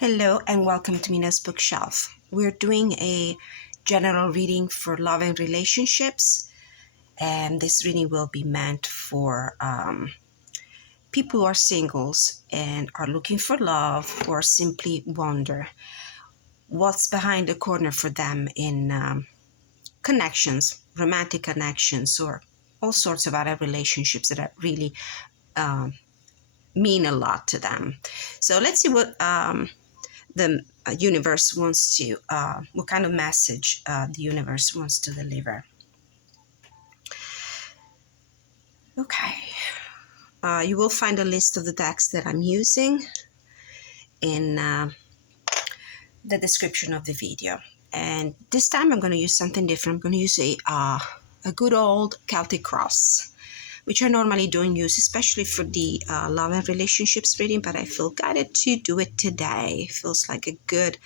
Hello and welcome to Mina's Bookshelf. We're doing a general reading for love and relationships, and this reading will be meant for people who are singles and are looking for love or simply wonder what's behind the corner for them in connections, romantic connections, or all sorts of other relationships that are really um, mean a lot to them. So let's see what the universe wants to, what kind of message the universe wants to deliver. Okay. You will find a list of the decks that I'm using in the description of the video. And this time I'm going to use something different. I'm going to use a good old Celtic cross, which I normally don't use, especially for the love and relationships reading, but I feel guided to do it today. It feels like a good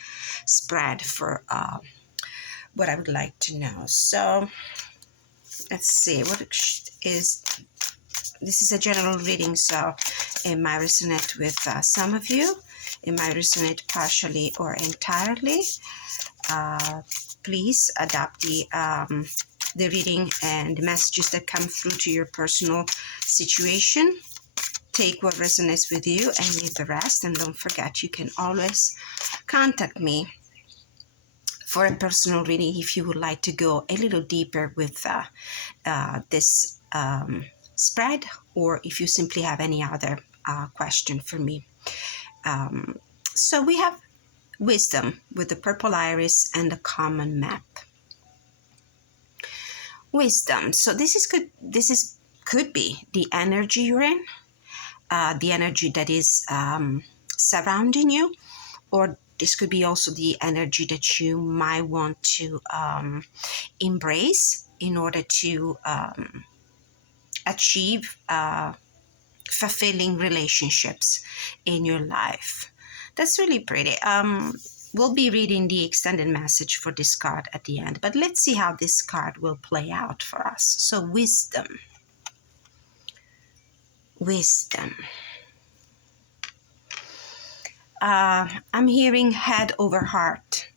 spread for what I would like to know. So let's see, this is a general reading, so it might resonate with some of you. It might resonate partially or entirely. Please adapt the reading and the messages that come through to your personal situation. Take what resonates with you and leave the rest. And don't forget, you can always contact me for a personal reading if you would like to go a little deeper with this spread, or if you simply have any other question for me. So we have wisdom with the purple iris and the common map. Wisdom. So this is good. Could be the energy you're in, the energy that is surrounding you, or this could be also the energy that you might want to embrace in order to achieve fulfilling relationships in your life. That's really pretty. We'll be reading the extended message for this card at the end, but let's see how this card will play out for us. So wisdom. Wisdom. I'm hearing head over heart.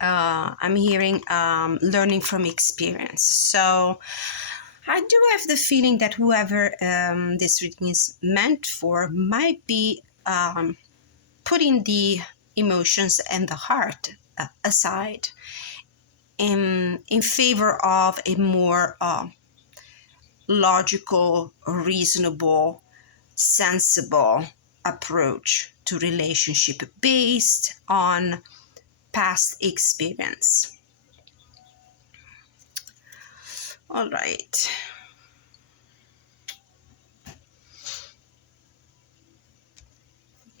I'm hearing learning from experience. So I do have the feeling that whoever this reading is meant for might be putting the emotions and the heart aside in favor of a more logical, reasonable, sensible approach to relationship based on past experience. All right.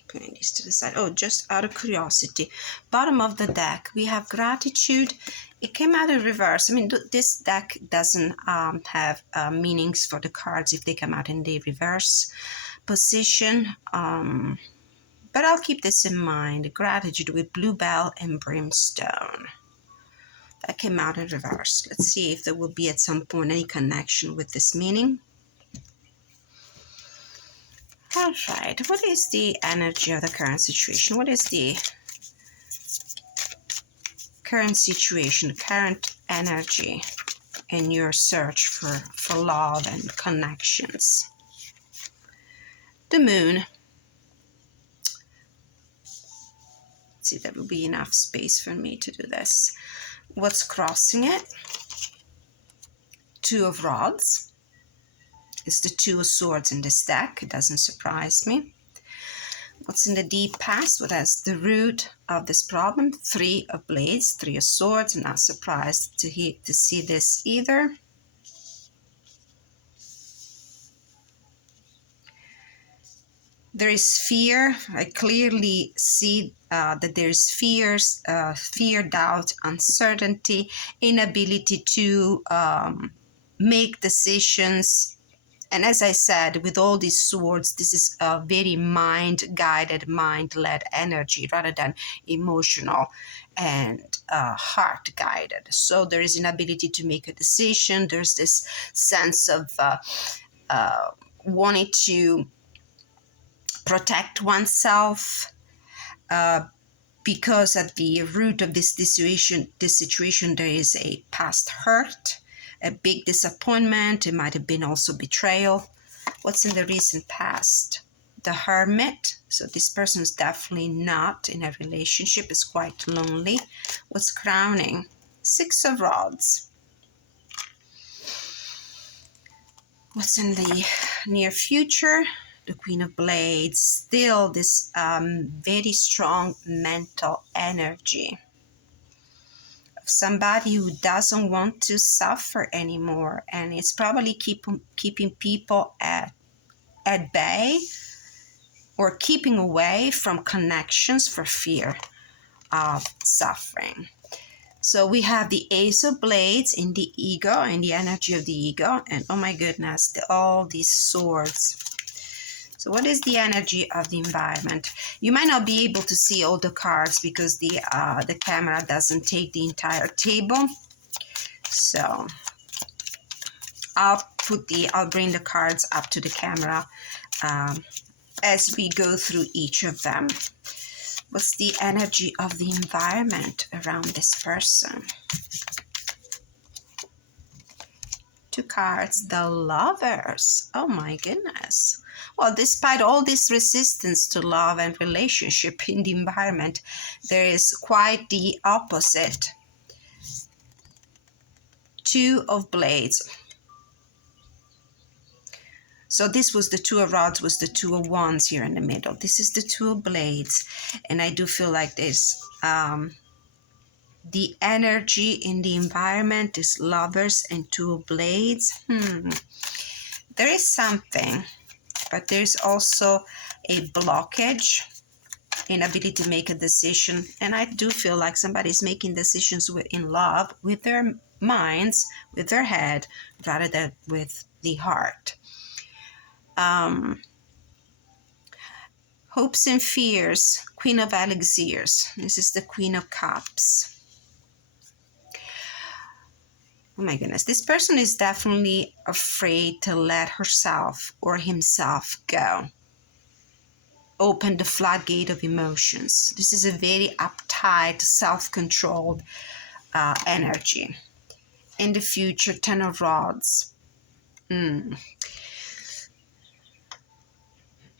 Putting this to the side. Oh, just out of curiosity, bottom of the deck, we have gratitude. It came out in reverse. I mean, this deck doesn't have meanings for the cards if they come out in the reverse position. But I'll keep this in mind. Gratitude with bluebell and brimstone. That came out in reverse. Let's see if there will be at some point any connection with this meaning. All right, what is the energy of the current situation? What is the current situation, current energy in your search for love and connections? The moon. Let's see, there will be enough space for me to do this. What's crossing it? Two of rods. It's the two of swords in this deck. It doesn't surprise me. What's in the deep past? What is the root of this problem? Three of blades, three of swords. I'm not surprised to see this either. There is fear. I clearly see that there's fear, doubt, uncertainty, inability to make decisions. And as I said, with all these swords, this is a very mind-guided, mind-led energy rather than emotional and heart-guided. So there is inability to make a decision. There's this sense of wanting to protect oneself, because at the root of this situation there is a past hurt, a big disappointment. It might have been also betrayal. What's in the recent past? The Hermit. So this person is definitely not in a relationship, is quite lonely. What's crowning? Six of Rods. What's in the near future? The Queen of Blades. Still this very strong mental energy of somebody who doesn't want to suffer anymore, and it's probably keeping people at bay, or keeping away from connections for fear of suffering. So we have the Ace of Blades in the ego, and the energy of the ego, and oh my goodness, all these swords. So what is the energy of the environment? You might not be able to see all the cards because the camera doesn't take the entire table. So I'll bring the cards up to the camera as we go through each of them. What's the energy of the environment around this person? Two cards, the Lovers. Oh my goodness. Well, despite all this resistance to love and relationship in the environment, there is quite the opposite. Two of Blades. So this was the Two of Rods, was the Two of Wands here in the middle. This is the Two of Blades. And I do feel like there's the energy in the environment is Lovers and Two of Blades. There is something, but there's also a blockage, inability to make a decision. And I do feel like somebody's making decisions in love with their minds, with their head, rather than with the heart. Hopes and fears, Queen of Elixirs. This is the Queen of Cups. Oh my goodness, this person is definitely afraid to let herself or himself go. Open the floodgate of emotions. This is a very uptight, self-controlled energy. In the future, Ten of Rods.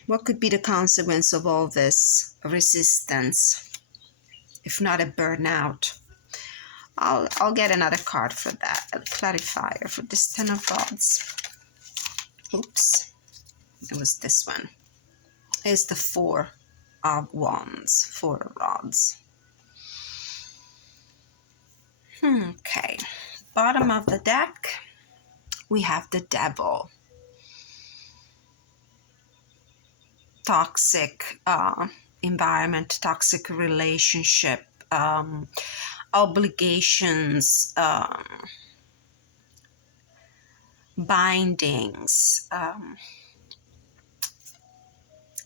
What could be the consequence of all this resistance, if not a burnout? I'll get another card for that, a clarifier for this Ten of Rods. Oops, it was this one. It's the Four of Wands, Four of Rods. Okay, bottom of the deck, we have the Devil. Toxic environment, toxic relationship, obligations, bindings,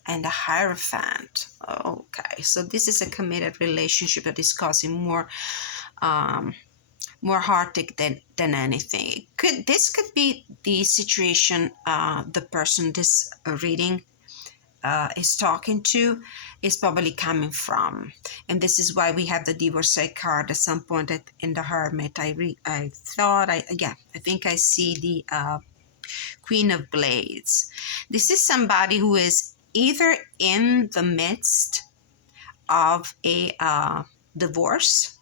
and a Hierophant. Okay, so this is a committed relationship that is causing more heartache than anything. This could be the situation the person this reading is talking to is probably coming from, and this is why we have the Divorcee card at some point in the Hermit. I think I see the Queen of Blades. This is somebody who is either in the midst of a divorce,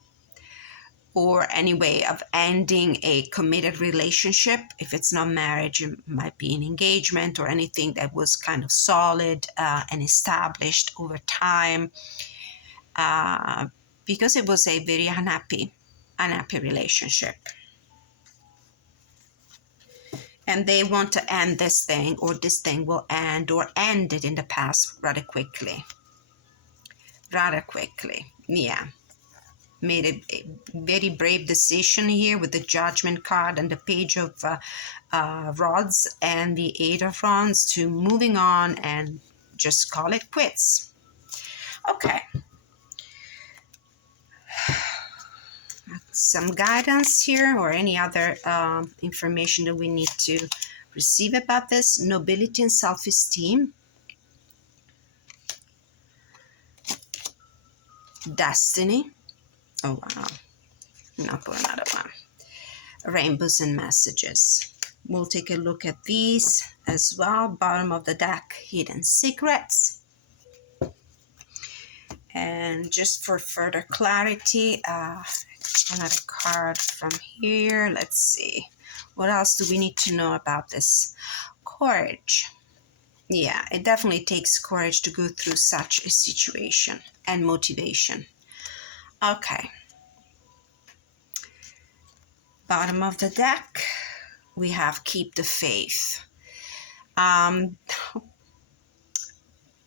or anyway of ending a committed relationship. If it's not marriage, it might be an engagement or anything that was kind of solid and established over time, because it was a very unhappy relationship. And they want to end this thing, or this thing will end, or ended in the past rather quickly. Yeah. Made a very brave decision here with the Judgment card and the Page of Rods and the Eight of Wands to moving on and just call it quits. Okay. Some guidance here, or any other information that we need to receive about this. Nobility and self-esteem. Destiny. Oh, wow. Now for another one. Rainbows and messages. We'll take a look at these as well. Bottom of the deck, hidden secrets. And just for further clarity, another card from here. Let's see. What else do we need to know about this? Courage. Yeah, it definitely takes courage to go through such a situation, and motivation. Okay. Bottom of the deck, we have keep the faith.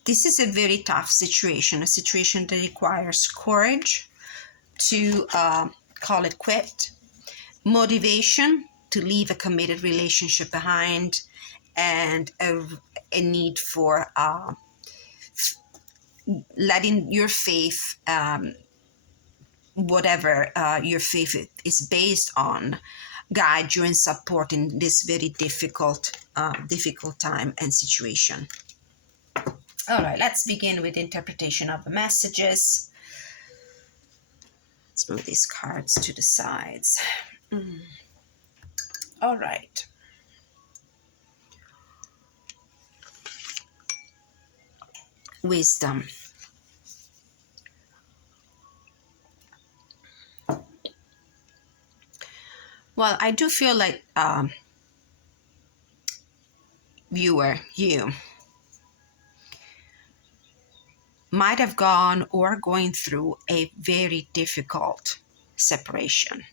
This is a very tough situation, a situation that requires courage to call it quit, motivation to leave a committed relationship behind, and a need for letting your faith, whatever your faith is based on, guide you and support in this very difficult time and situation. All right, let's begin with interpretation of the messages. Let's move these cards to the sides. All right. Wisdom. Well, I do feel like, viewer, you might have gone or going through a very difficult separation.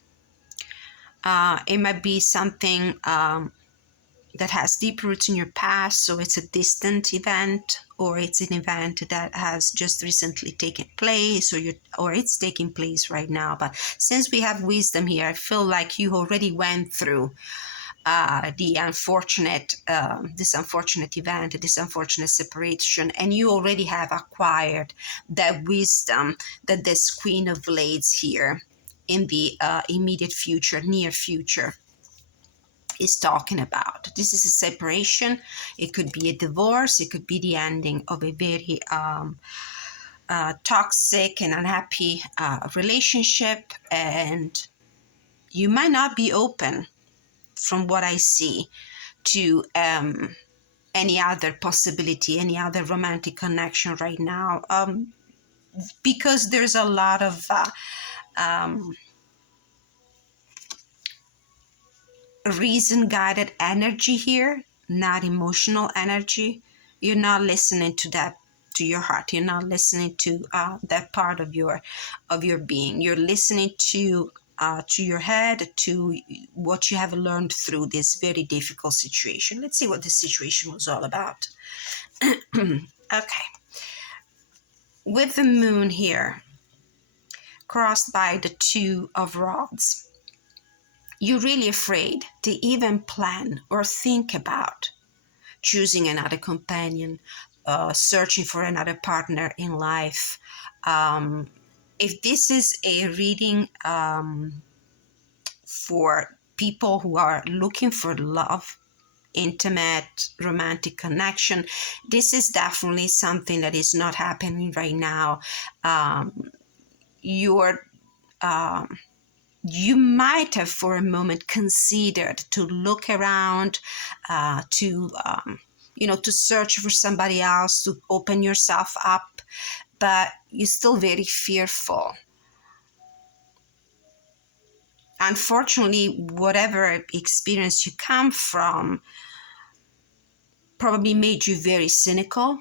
It might be something that has deep roots in your past, so it's a distant event, or it's an event that has just recently taken place, or it's taking place right now. But since we have wisdom here, I feel like you already went through this unfortunate event, this unfortunate separation, and you already have acquired that wisdom that this Queen of Blades here in the immediate future, near future, is talking about. This is a separation. It could be a divorce. It could be the ending of a very toxic and unhappy relationship, and you might not be open, from what I see, to any other possibility, any other romantic connection right now, because there's a lot of reason-guided energy here, not emotional energy. You're not listening to that, to your heart. You're not listening to that part of your being. You're listening to your head, to what you have learned through this very difficult situation. Let's see what this situation was all about. Okay. With the moon here, crossed by the Two of Rods, you're really afraid to even plan or think about choosing another companion, searching for another partner in life. If this is a reading for people who are looking for love, intimate, romantic connection, this is definitely something that is not happening right now. You might have for a moment considered to look around, to search for somebody else, to open yourself up, but you're still very fearful. Unfortunately, whatever experience you come from probably made you very cynical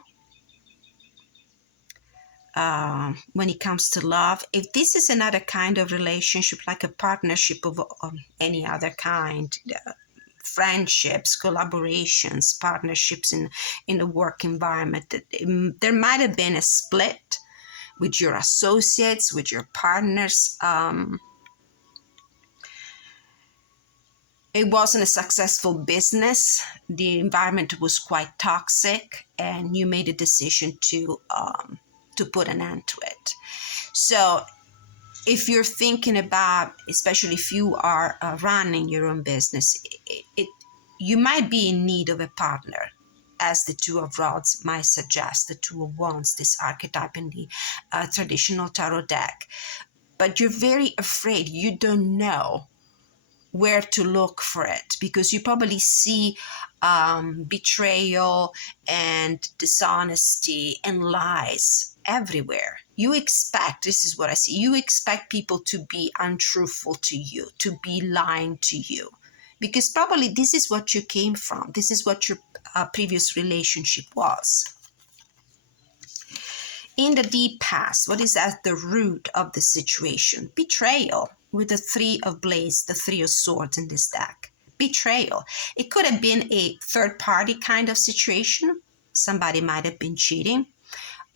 when it comes to love. If this is another kind of relationship, like a partnership of any other kind, friendships, collaborations, partnerships in the work environment, there might have been a split with your associates, with your partners. It wasn't a successful business. The environment was quite toxic, and you made a decision to put an end to it. So if you're thinking about, especially if you are running your own business, you might be in need of a partner as the Two of Rods might suggest, the Two of Wands, this archetype in the traditional tarot deck. But you're very afraid. You don't know where to look for it, because you probably see betrayal and dishonesty and lies everywhere. You expect, this is what I see, you expect people to be untruthful to you, to be lying to you, because probably this is what you came from. This is what your previous relationship was. In the deep past, what is at the root of the situation? Betrayal, with the Three of Blades, the Three of Swords in this deck. Betrayal. It could have been a third party kind of situation. Somebody might have been cheating.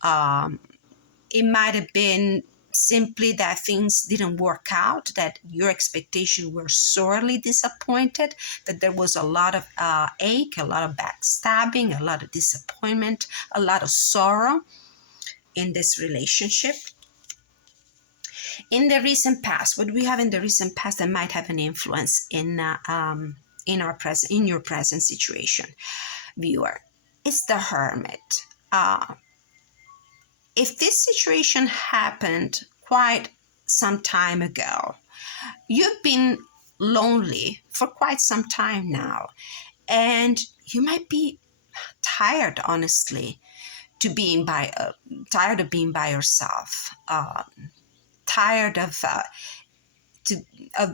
It might have been simply that things didn't work out, that your expectations were sorely disappointed, that there was a lot of ache, a lot of backstabbing, a lot of disappointment, a lot of sorrow in this relationship. In the recent past, what we have in the recent past that might have an influence in your present situation, viewer, is the Hermit. If this situation happened quite some time ago, you've been lonely for quite some time now, and you might be tired, honestly, tired of being by yourself, tired of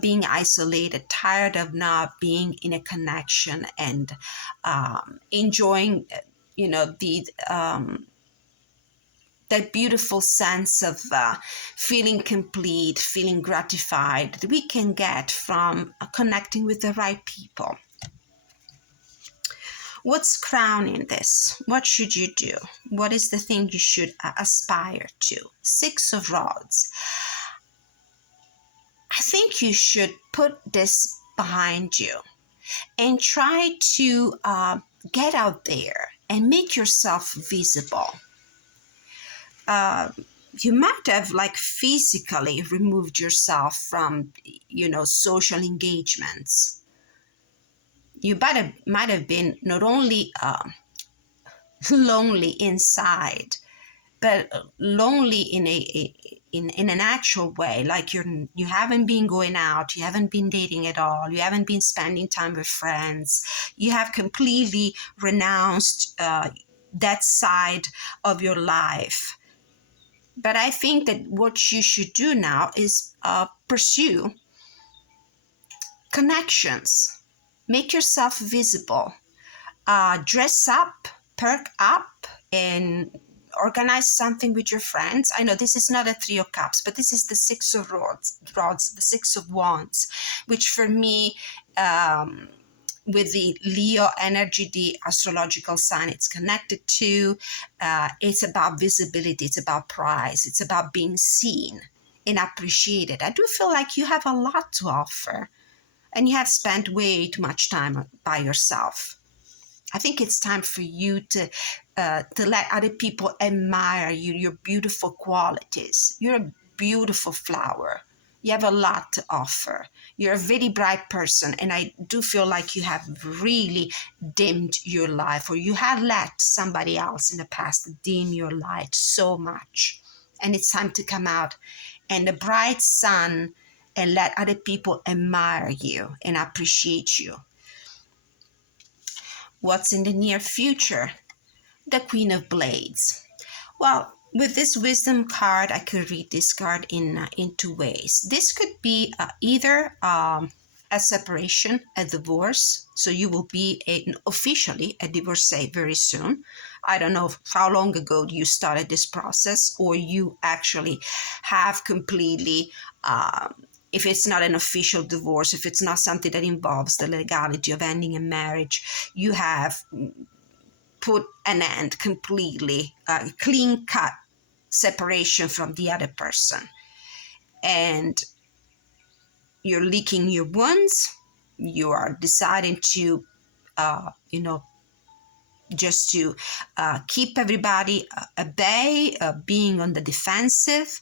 being isolated, tired of not being in a connection, and enjoying, that beautiful sense of feeling complete, feeling gratified that we can get from connecting with the right people. What's crowning this? What should you do? What is the thing you should aspire to? Six of Rods. I think you should put this behind you and try to get out there and make yourself visible. You might have physically removed yourself from, social engagements. You might have been not only lonely inside, but lonely in an actual way. Like you haven't been going out, you haven't been dating at all, you haven't been spending time with friends. You have completely renounced that side of your life. But I think that what you should do now is pursue connections. Make yourself visible. Dress up, perk up, and organize something with your friends. I know this is not a Three of Cups, but this is the Six of Rods, the Six of Wands, which for me, with the Leo energy, the astrological sign it's connected to, it's about visibility, it's about prize, it's about being seen and appreciated. I do feel like you have a lot to offer, and you have spent way too much time by yourself. I think it's time for you to let other people admire you, your beautiful qualities. You're a beautiful flower. You have a lot to offer. You're a very bright person, and I do feel like you have really dimmed your life, or you have let somebody else in the past dim your light so much. And it's time to come out and the bright sun and let other people admire you and appreciate you. What's in the near future? The Queen of Blades. Well, with this wisdom card, I could read this card in two ways. This could be either a separation, a divorce. So you will be officially a divorcee very soon. I don't know how long ago you started this process, or you actually have completely, if it's not an official divorce, if it's not something that involves the legality of ending a marriage, you have put an end completely, clean cut separation from the other person. And you're licking your wounds. You are deciding to, just to keep everybody at bay, being on the defensive.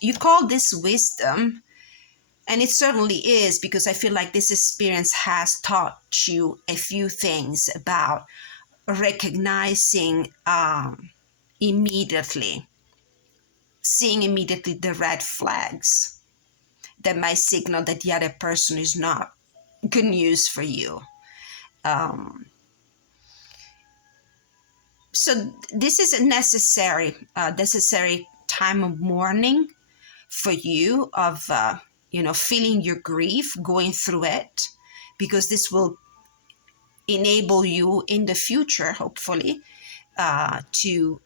You call this wisdom, And it certainly is, because I feel like this experience has taught you a few things about recognizing immediately, seeing immediately the red flags that might signal that the other person is not good news for you. So this is a necessary time of mourning for you, of feeling your grief, going through it, because this will enable you in the future, hopefully, to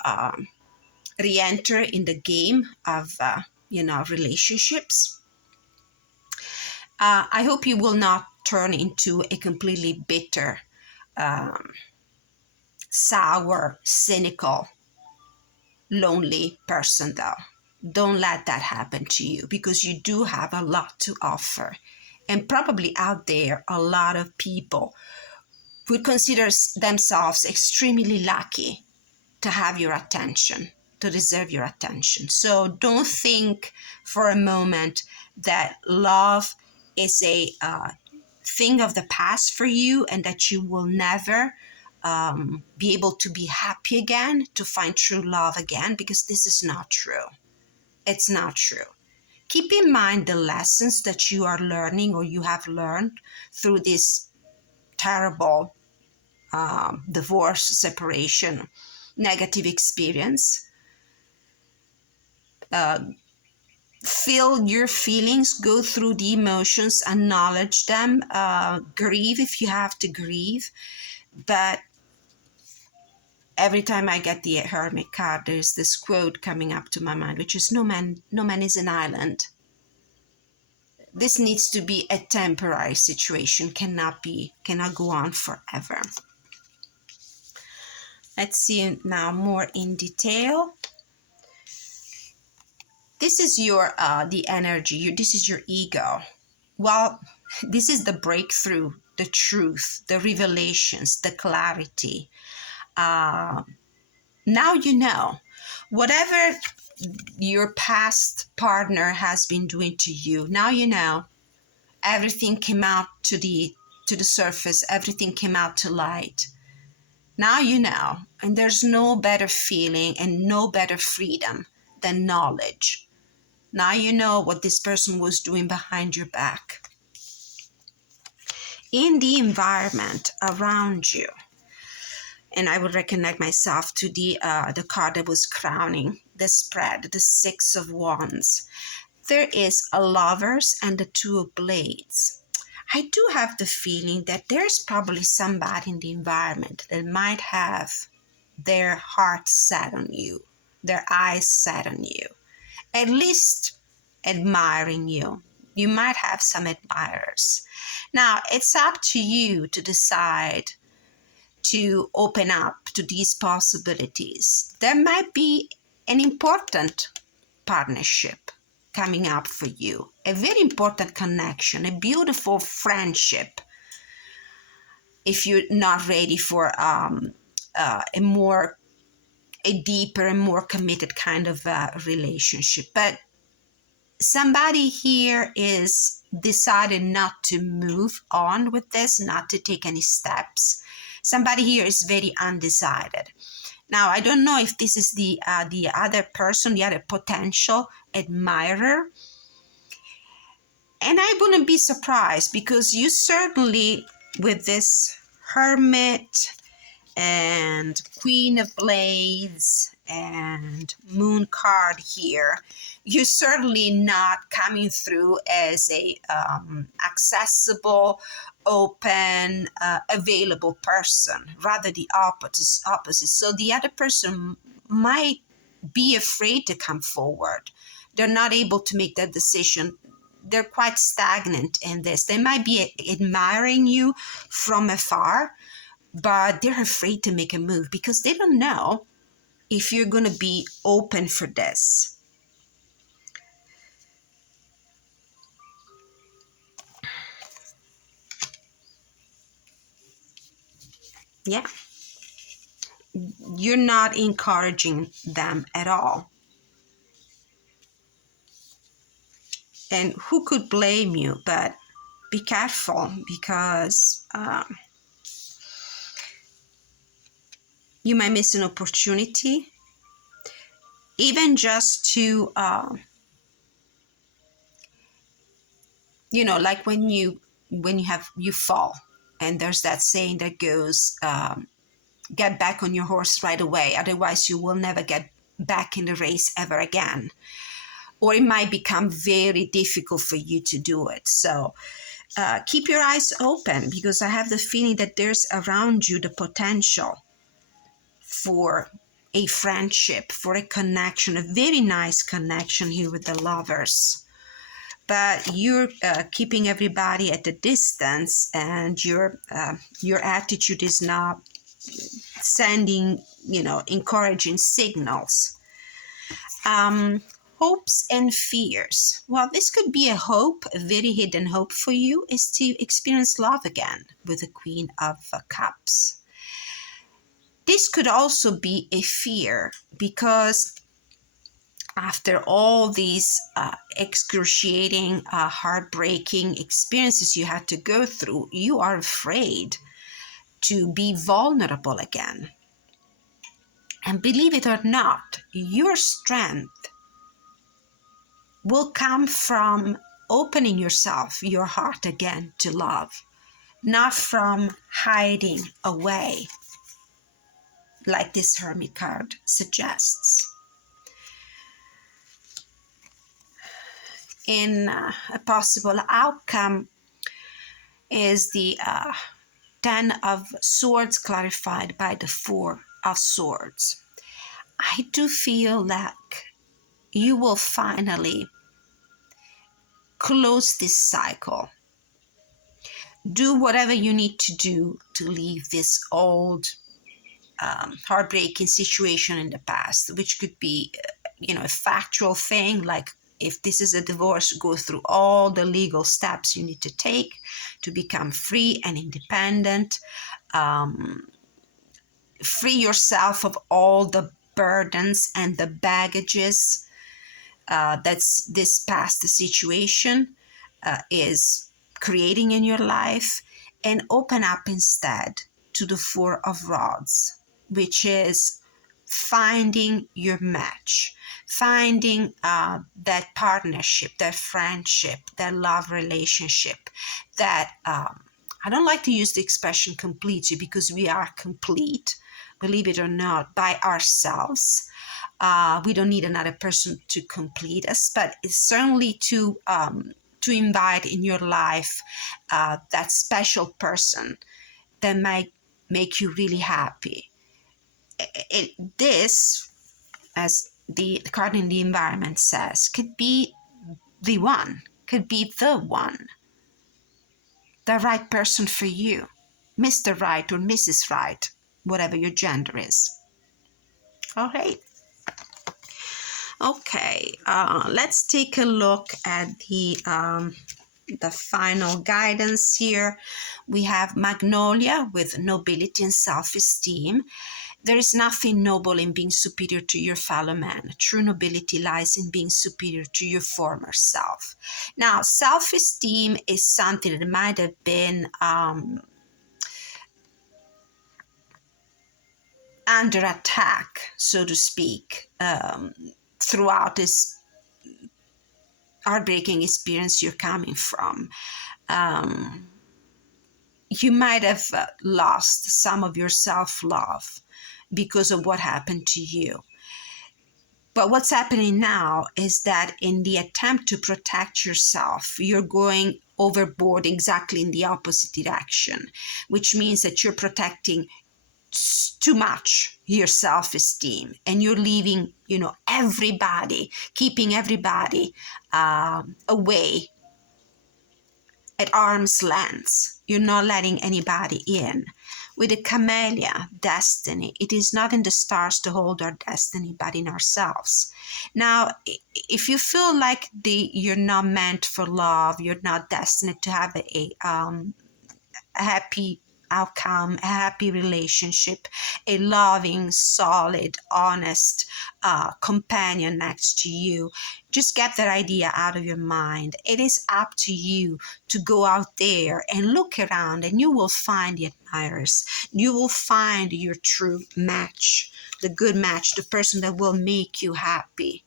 re-enter in the game of relationships. I hope you will not turn into a completely bitter, sour, cynical, lonely person, though. Don't let that happen to you, because you do have a lot to offer. And probably out there, a lot of people would consider themselves extremely lucky to have your attention, to deserve your attention. So don't think for a moment that love is a thing of the past for you, and that you will never be able to be happy again, to find true love again, because this is not true. It's not true. Keep in mind the lessons that you are learning, or you have learned through this terrible divorce, separation, negative experience. Feel your feelings, go through the emotions, acknowledge them, grieve if you have to grieve. But every time I get the Hermit card, there's this quote coming up to my mind, which is, no man is an island. This needs to be a temporary situation, cannot go on forever. Let's see now more in detail. This is your the energy. This is your ego. Well, this is the breakthrough, the truth, the revelations, the clarity. Now you know. Whatever your past partner has been doing to you, now you know. Everything came out to the surface. Everything came out to light. Now you know. And there's no better feeling and no better freedom than knowledge. Now you know what this person was doing behind your back. In the environment around you, and I would reconnect myself to the card that was crowning the spread, the Six of Wands. There is a Lovers and the Two of Blades. I do have the feeling that there's probably somebody in the environment that might have their heart set on you, their eyes set on you, at least admiring you. You might have some admirers. Now, it's up to you to decide to open up to these possibilities. There might be an important partnership coming up for you, a very important connection, a beautiful friendship, if you're not ready for a deeper and more committed kind of relationship. But somebody here is decided not to move on with this, not to take any steps. Somebody here is very undecided. Now, I don't know if this is the other person, the other potential admirer. And I wouldn't be surprised, because you certainly, with this Hermit and Queen of Blades and Moon card here, you're certainly not coming through as a accessible, open, available person. Rather the opposite. So the other person might be afraid to come forward. They're not able to make that decision. They're quite stagnant in this. They might be admiring you from afar, but they're afraid to make a move because they don't know if you're going to be open for this. Yeah. You're not encouraging them at all. And who could blame you? But be careful, because you might miss an opportunity, even just to like when you fall, and there's that saying that goes, get back on your horse right away, otherwise you will never get back in the race ever again, or it might become very difficult for you to do it. So keep your eyes open, because I have the feeling that there's around you the potential for a friendship, for a connection, a very nice connection here with the Lovers. But you're keeping everybody at a distance, and your attitude is not sending, encouraging signals. Hopes and fears. Well, this could be a hope, a very hidden hope for you, is to experience love again with the Queen of Cups. This could also be a fear, because after all these excruciating, heartbreaking experiences you had to go through, you are afraid to be vulnerable again. And believe it or not, your strength will come from opening yourself, your heart again to love, not from hiding away, like this Hermit card suggests. In a possible outcome is the Ten of Swords clarified by the Four of Swords. I do feel like you will finally close this cycle. Do whatever you need to do to leave this old heartbreaking situation in the past, which could be a factual thing, like if this is a divorce, go through all the legal steps you need to take to become free and independent. Free yourself of all the burdens and the baggages that's this past situation is creating in your life, and open up instead to the Four of Rods, which is finding your match, finding that partnership, that friendship, that love relationship, that I don't like to use the expression completely, because we are complete, believe it or not, by ourselves. We don't need another person to complete us, but it's certainly to invite in your life that special person that might make you really happy. This, as the card in the environment says, could be the one, the right person for you, Mr. Right or Mrs. Right, whatever your gender is. All right. Okay, let's take a look at the final guidance here. We have Magnolia with nobility and self-esteem. There is nothing noble in being superior to your fellow man. True nobility lies in being superior to your former self. Now, self-esteem is something that might have been under attack, so to speak, throughout this heartbreaking experience you're coming from. You might have lost some of your self-love because of what happened to you. But what's happening now is that in the attempt to protect yourself, you're going overboard exactly in the opposite direction, which means that you're protecting too much your self-esteem, and you're leaving, everybody, keeping everybody away at arm's length. You're not letting anybody in. With the Camellia, destiny, it is not in the stars to hold our destiny, but in ourselves. Now, if you feel like you're not meant for love, you're not destined to have a happy outcome, a happy relationship, a loving, solid, honest companion next to you. Just get that idea out of your mind. It is up to you to go out there and look around, and you will find the admirers. You will find your true match, the good match, the person that will make you happy.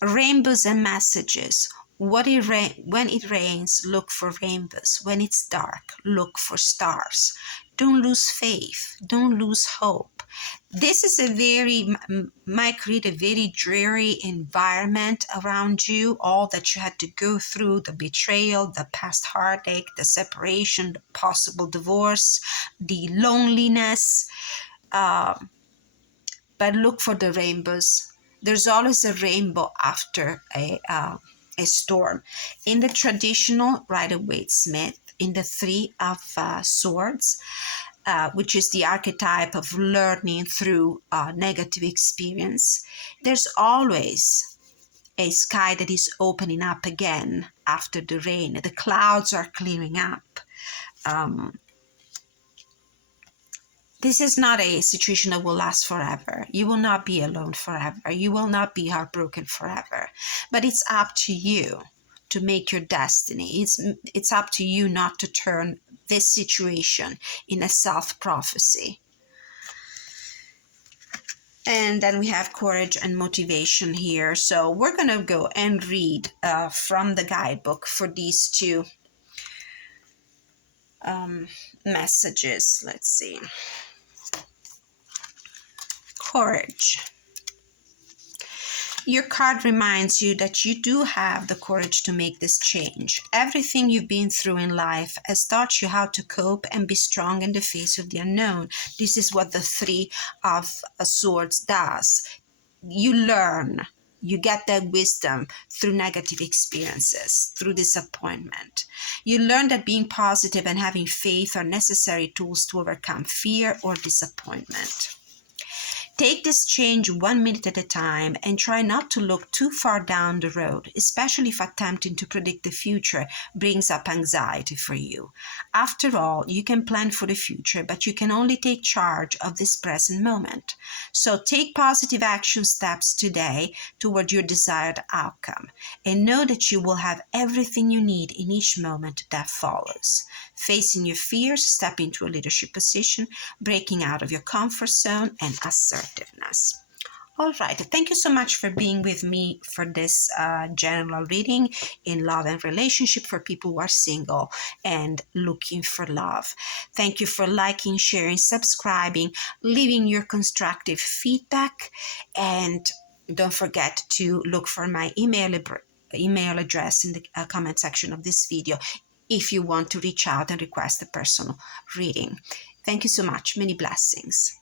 Rainbows and messages. When it rains, look for rainbows. When it's dark, look for stars. Don't lose faith. Don't lose hope. This is might create a very dreary environment around you. All that you had to go through, the betrayal, the past heartache, the separation, the possible divorce, the loneliness. But look for the rainbows. There's always a rainbow after a storm. In the traditional Rider-Waite-Smith, in the Three of Swords, which is the archetype of learning through negative experience, there's always a sky that is opening up again after the rain. The clouds are clearing up. This is not a situation that will last forever. You will not be alone forever. You will not be heartbroken forever. But it's up to you to make your destiny. It's up to you not to turn this situation in a self-prophecy. And then we have courage and motivation here. So we're going to go and read from the guidebook for these two messages. Let's see. Courage. Your card reminds you that you do have the courage to make this change. Everything you've been through in life has taught you how to cope and be strong in the face of the unknown. This is what the Three of Swords does. You learn. You get that wisdom through negative experiences, through disappointment. You learn that being positive and having faith are necessary tools to overcome fear or disappointment. Take this change 1 minute at a time and try not to look too far down the road, especially if attempting to predict the future brings up anxiety for you. After all, you can plan for the future, but you can only take charge of this present moment. So take positive action steps today toward your desired outcome, and know that you will have everything you need in each moment that follows. Facing your fears, step into a leadership position, breaking out of your comfort zone, and assertiveness. All right. Thank you so much for being with me for this general reading in love and relationship for people who are single and looking for love. Thank you for liking, sharing, subscribing, leaving your constructive feedback, and don't forget to look for my email address in the comment section of this video if you want to reach out and request a personal reading. Thank you so much. Many blessings.